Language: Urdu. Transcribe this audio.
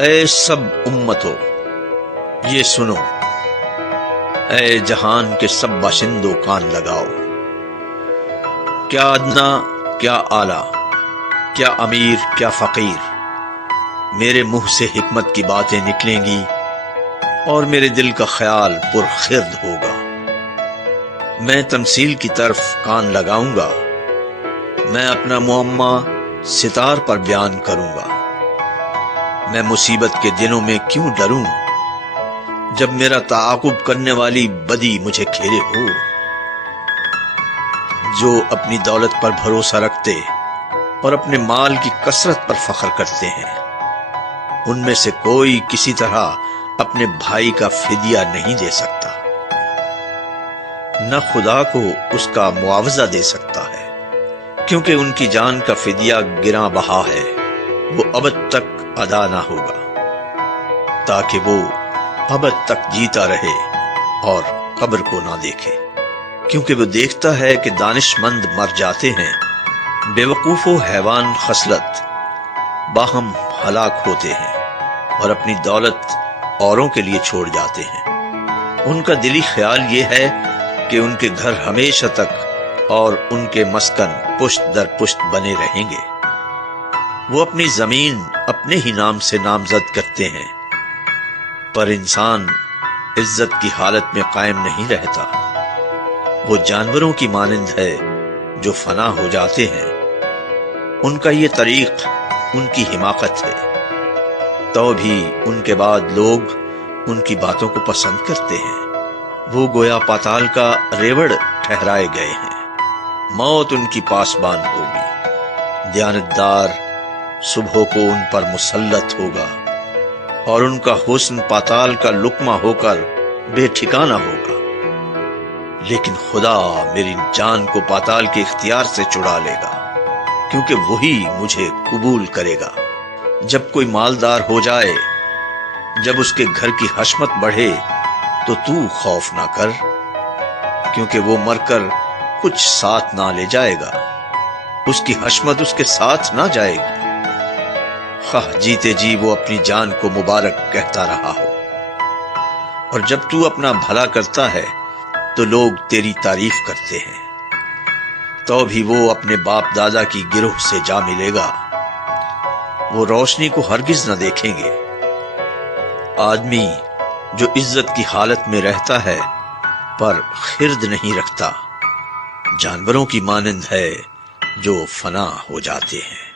اے سب امتوں یہ سنو، اے جہان کے سب باشندوں کان لگاؤ، کیا ادنا کیا اعلیٰ، کیا امیر کیا فقیر، میرے منہ سے حکمت کی باتیں نکلیں گی اور میرے دل کا خیال پرخرد ہوگا۔ میں تمثیل کی طرف کان لگاؤں گا، میں اپنا معمہ ستار پر بیان کروں گا۔ میں مصیبت کے دنوں میں کیوں ڈروں جب میرا تعاقب کرنے والی بدی مجھے گھیرے ہو۔ جو اپنی دولت پر بھروسہ رکھتے اور اپنے مال کی کثرت پر فخر کرتے ہیں، ان میں سے کوئی کسی طرح اپنے بھائی کا فدیہ نہیں دے سکتا، نہ خدا کو اس کا معاوضہ دے سکتا ہے، کیونکہ ان کی جان کا فدیہ گراں بہا ہے، وہ ابد تک ادا نہ ہوگا، تاکہ وہ ابد تک جیتا رہے اور قبر کو نہ دیکھے، کیونکہ وہ دیکھتا ہے کہ دانش مند مر جاتے ہیں، بے وقوف و حیوان خصلت باہم ہلاک ہوتے ہیں اور اپنی دولت اوروں کے لیے چھوڑ جاتے ہیں۔ ان کا دلی خیال یہ ہے کہ ان کے گھر ہمیشہ تک اور ان کے مسکن پشت در پشت بنے رہیں گے۔ وہ اپنی زمین اپنے ہی نام سے نامزد کرتے ہیں، پر انسان عزت کی حالت میں قائم نہیں رہتا۔ وہ جانوروں کی مانند ہے جو فنا ہو جاتے ہیں، ان کا یہ طریق ان کی حماقت ہے، تو بھی ان کے بعد لوگ ان کی باتوں کو پسند کرتے ہیں۔ وہ گویا پاتال کا ریوڑ ٹھہرائے گئے ہیں، موت ان کی پاسبان ہوگی، دیانتدار صبح کو ان پر مسلط ہوگا، اور ان کا حسن پاتال کا لقمہ ہو کر بے ٹھکانہ ہوگا۔ لیکن خدا میری جان کو پاتال کے اختیار سے چھڑا لے گا، کیونکہ وہی مجھے قبول کرے گا۔ جب کوئی مالدار ہو جائے، جب اس کے گھر کی حشمت بڑھے، تو خوف نہ کر، کیونکہ وہ مر کر کچھ ساتھ نہ لے جائے گا، اس کی حشمت اس کے ساتھ نہ جائے گی، خواہ جیتے جی وہ اپنی جان کو مبارک کہتا رہا ہو۔ اور جب تو اپنا بھلا کرتا ہے تو لوگ تیری تعریف کرتے ہیں، تو بھی وہ اپنے باپ دادا کی گروہ سے جا ملے گا، وہ روشنی کو ہرگز نہ دیکھیں گے۔ آدمی جو عزت کی حالت میں رہتا ہے پر خرد نہیں رکھتا، جانوروں کی مانند ہے جو فنا ہو جاتے ہیں۔